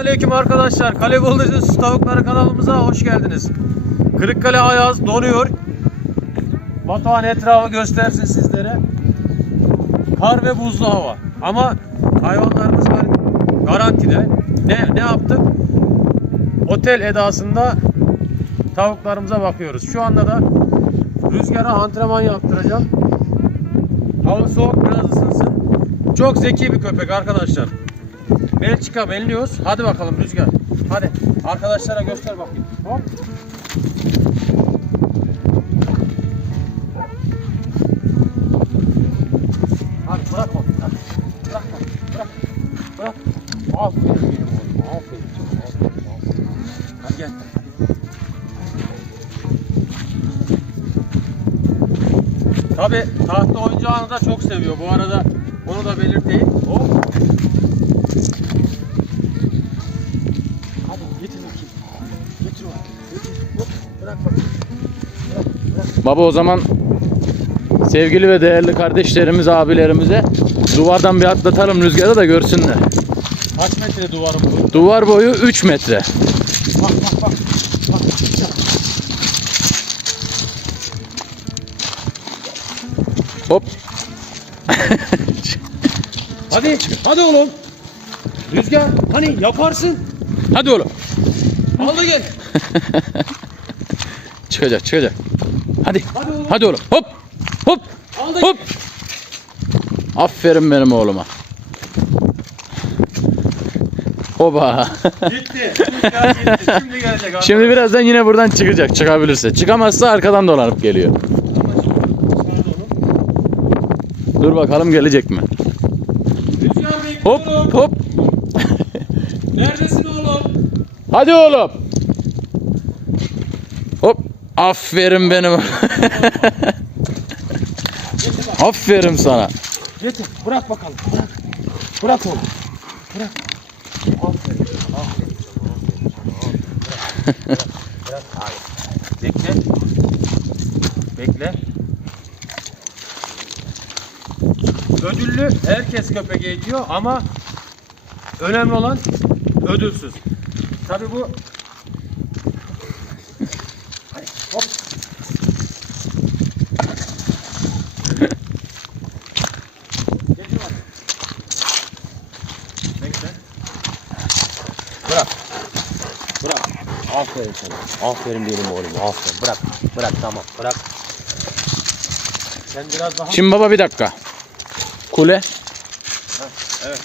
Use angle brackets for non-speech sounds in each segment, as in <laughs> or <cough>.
Selamünaleyküm arkadaşlar. Kale Bıldırcın Su Tavukları kanalımıza hoş geldiniz. Kırıkkale Ayaz donuyor. Batuhan etrafı göstersin sizlere. Kar ve buzlu hava. Ama hayvanlarımız var garantide. Ne ne yaptık? Otel edasında tavuklarımıza bakıyoruz. Şu anda da rüzgara antrenman yaptıracağım. Hava soğuk biraz ısınsın. Çok zeki bir köpek arkadaşlar. Belçika belliyoruz. Hadi bakalım Rüzgar. Hadi arkadaşlara göster bakayım. Hop. Hadi bırak. Hadi. Bırak. Bırak. Bırak. Aferin benim oğlum. Hadi gel. Tabi tahta oyuncağını da çok seviyor. Bu arada onu da belirteyim. Hop. Baba o zaman sevgili ve değerli kardeşlerimiz, abilerimize duvardan bir atlatalım rüzgara da görsünler. Kaç metre duvarım bu? Duvar boyu 3 metre. Bak bak bak. Bak. Hop. Hadi. Hadi oğlum. Rüzgar. Hani yaparsın. Hadi oğlum. Al da gel. <laughs> Çıkacak çıkacak. Hadi. Hadi oğlum. Hadi oğlum. Hop. Hop. Al da Hop. Aferin benim oğluma. Oba. Gitti. <laughs> Şimdi gelecek. arkadaşlar. Şimdi birazdan yine buradan çıkacak çıkabilirse. Çıkamazsa arkadan dolanıp geliyor. Dur bakalım gelecek mi? Hop hop. Neredesin oğlum? Hadi oğlum. Hop. Aferin benim. Aferin sana. Getir. Bırak bakalım. Bırak. Bırak oğlum. Bırak. Aferin. Aferin. Aferin. Aferin. Bırak. Bırak. Hayır. Bekle. Bekle. Ödüllü herkes köpek eğitiyor ama önemli olan ödülsüz. Tabi bu hop. Bekle. Bırak. Bırak. Aferin sana. Aferin benim oğlum. Aferin. Bırak. Bırak tamam. Bırak. Sen biraz daha Şimdi baba bir dakika. Kule. evet.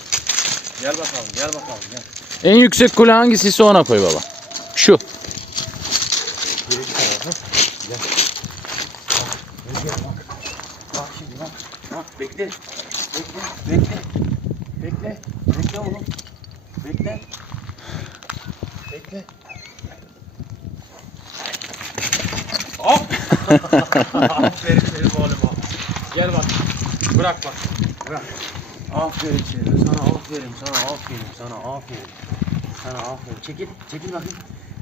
Gel bakalım. Gel bakalım. Gel. En yüksek kule hangisiyse ona koy baba. Şu. Bekle. Bekle. Bekle. Bekle. Bekle oğlum. Bekle. Bekle. Hop. Aferin benim oğluma. Gel bak. Bırak bak. Bırak. Aferin seni. Sana aferin. Sana aferin. Sana aferin. Sana aferin. Çekil. Çekil bakayım.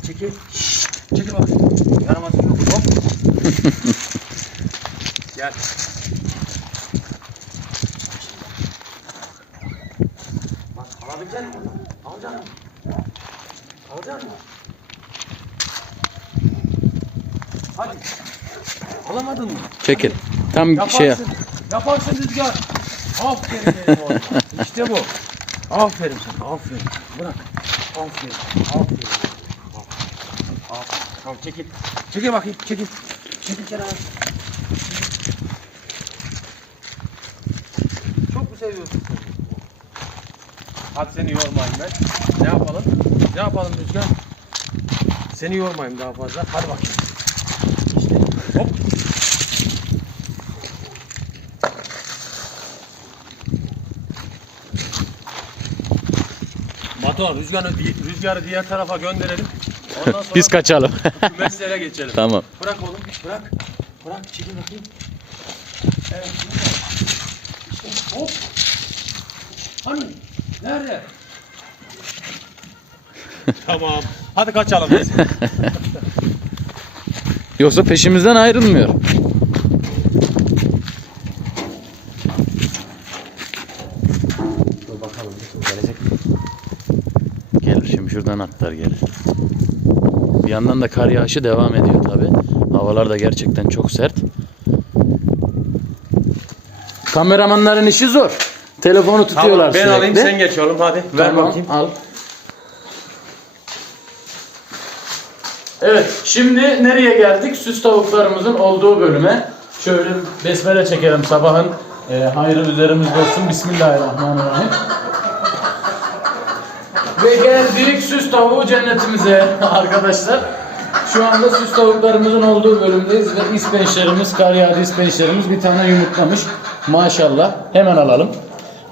Çekil. Şşş. Çekil bakayım. Yaramaz yok. Hop. <laughs> Gel. Bak alabilecek misin? Alacak mısın? Alacak mısın? Hadi. Alamadın mı? Çekil. Tam Yaparsın. şey Yaparsın Rüzgar. Aferin benim oğlum. <laughs> İşte bu. Aferin sana. Aferin. Bırak. Aferin. Aferin. Aferin. Tamam çekil. Çekil bakayım. Çekil. Çekil kenara. Çok mu seviyorsun sen? Hadi seni yormayayım ben. Ne yapalım? Ne yapalım Rüzgar? Seni yormayayım daha fazla. Hadi bakayım. Batuhan rüzgarı, rüzgarı diğer tarafa gönderelim. Ondan <laughs> sonra Biz kaçalım. <laughs> meseleye geçelim. tamam. Bırak oğlum, bırak. Bırak, çekil bakayım. Evet. İşte, hop. Hani, nerede? <laughs> tamam. Hadi kaçalım biz. Yoksa peşimizden ayrılmıyor. Şuradan atlar gelir. Bir yandan da kar yağışı devam ediyor tabi. Havalar da gerçekten çok sert. Kameramanların işi zor. Telefonu tutuyorlar Tamam, ben sürekli. alayım sen geç oğlum hadi. Ver Tamam, bakayım. al. Evet, şimdi nereye geldik? Süs tavuklarımızın olduğu bölüme. Şöyle besmele çekelim sabahın. E, hayrı üzerimizde olsun. Bismillahirrahmanirrahim. Ve geldik süs tavuğu cennetimize <laughs> arkadaşlar. Şu anda süs tavuklarımızın olduğu bölümdeyiz ve ispençlerimiz, kar yağdı ispençlerimiz bir tane yumurtlamış. Maşallah. Hemen alalım.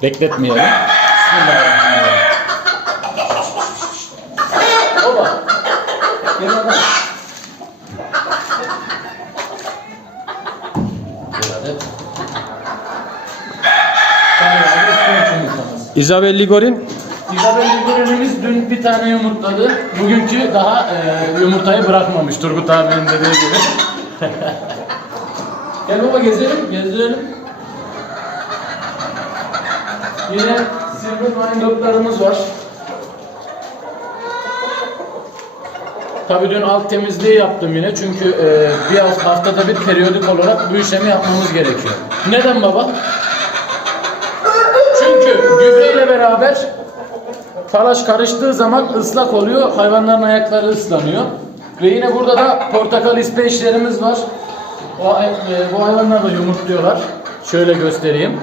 Bekletmeyelim. Bismillahirrahmanirrahim. Oba. Gel adam. Isabel Ligorin. İzabel Liguri'miz dün bir tane yumurtladı. Bugünkü daha e, yumurtayı bırakmamış Turgut abinin dediği gibi. <laughs> Gel baba gezelim, gezelim. Yine Silver Mindot'larımız var. Tabii dün alt temizliği yaptım yine çünkü e, bir hafta- haftada bir periyodik olarak bu işlemi yapmamız gerekiyor. Neden baba? Çünkü gübreyle beraber Talaş karıştığı zaman ıslak oluyor. Hayvanların ayakları ıslanıyor. Ve yine burada da portakal ispeçlerimiz var. O, e, bu hayvanlar da yumurtluyorlar. Şöyle göstereyim.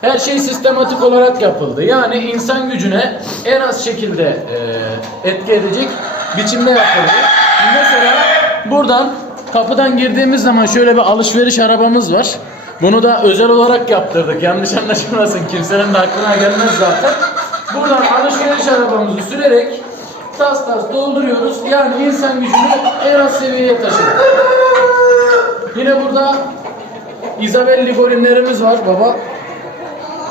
Her şey sistematik olarak yapıldı. Yani insan gücüne en az şekilde e, etki edecek biçimde yapıldı. Mesela buradan kapıdan girdiğimiz zaman şöyle bir alışveriş arabamız var. Bunu da özel olarak yaptırdık. Yanlış anlaşılmasın. Kimsenin de aklına gelmez zaten. Buradan alışveriş arabamızı sürerek tas tas dolduruyoruz. Yani insan gücünü en az seviyeye taşıdık. Yine burada Isabel Ligorinlerimiz var baba.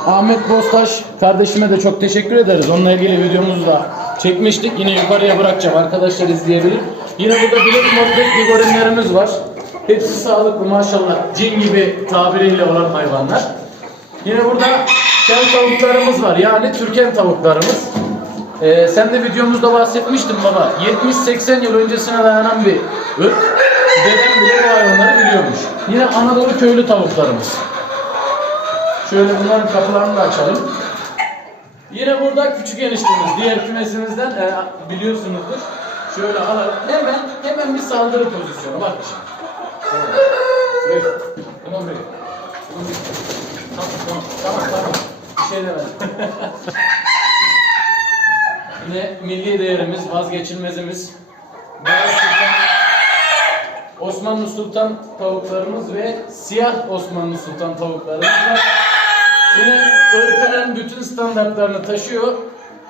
Ahmet Bostaş kardeşime de çok teşekkür ederiz. Onunla ilgili videomuzu da çekmiştik. Yine yukarıya bırakacağım. Arkadaşlar izleyebilir. Yine burada Black Modbek Ligorinlerimiz var. Hepsi sağlıklı maşallah. Cin gibi tabiriyle olan hayvanlar. Yine burada kel tavuklarımız var. Yani Türken tavuklarımız. Ee, sen de videomuzda bahsetmiştin baba. 70-80 yıl öncesine dayanan bir ırk. Dedem bile bu hayvanları biliyormuş. Yine Anadolu köylü tavuklarımız. Şöyle bunların kapılarını da açalım. Yine burada küçük eniştemiz. Diğer kümesimizden e, biliyorsunuzdur. Şöyle alalım. Hemen hemen bir saldırı pozisyonu. Bak şimdi. Tamam. Buraya. Tamam. Tamam tamam. Bir şey demedim. Yine milli değerimiz, vazgeçilmezimiz. Osmanlı Sultan tavuklarımız ve siyah Osmanlı Sultan tavuklarımız var. Yine ırkının bütün standartlarını taşıyor.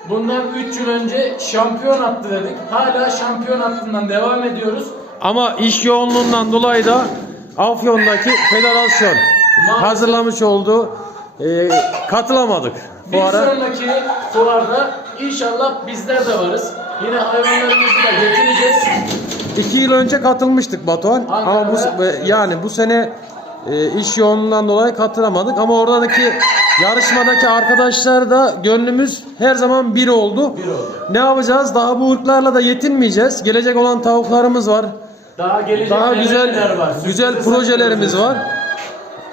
Bundan 3 yıl önce şampiyon attı dedik. Hala şampiyon hattından devam ediyoruz. Ama iş yoğunluğundan dolayı da Afyon'daki federasyon hazırlamış olduğu e, katılamadık. Bir Bu ara sonraki fuarda inşallah bizler de varız. Yine hayvanlarımızı da getireceğiz. iki yıl önce katılmıştık Batuhan. Ama bu Ankara'da. yani bu sene e, iş yoğunluğundan dolayı katılamadık. Ama oradaki yarışmadaki arkadaşlar da gönlümüz her zaman. Bir oldu. Ne yapacağız? Daha bu ırklarla da yetinmeyeceğiz. Gelecek olan tavuklarımız var. Daha gelecek Daha güzel var. güzel Sürpriz projelerimiz var.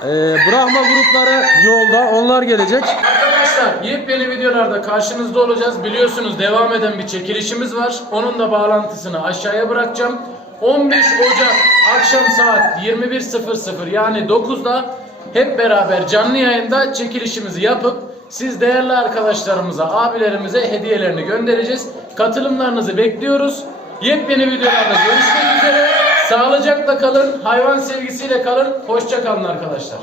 Ee, Brahma grupları yolda. Onlar gelecek. Arkadaşlar yepyeni videolarda karşınızda olacağız. Biliyorsunuz devam eden bir çekilişimiz var. Onun da bağlantısını aşağıya bırakacağım. 15 Ocak akşam saat 21.00 yani 9'da hep beraber canlı yayında çekilişimizi yapıp siz değerli arkadaşlarımıza, abilerimize hediyelerini göndereceğiz. Katılımlarınızı bekliyoruz. Yepyeni videolarda görüşmek üzere. Sağlıcakla kalın, hayvan sevgisiyle kalın. Hoşça kalın arkadaşlar.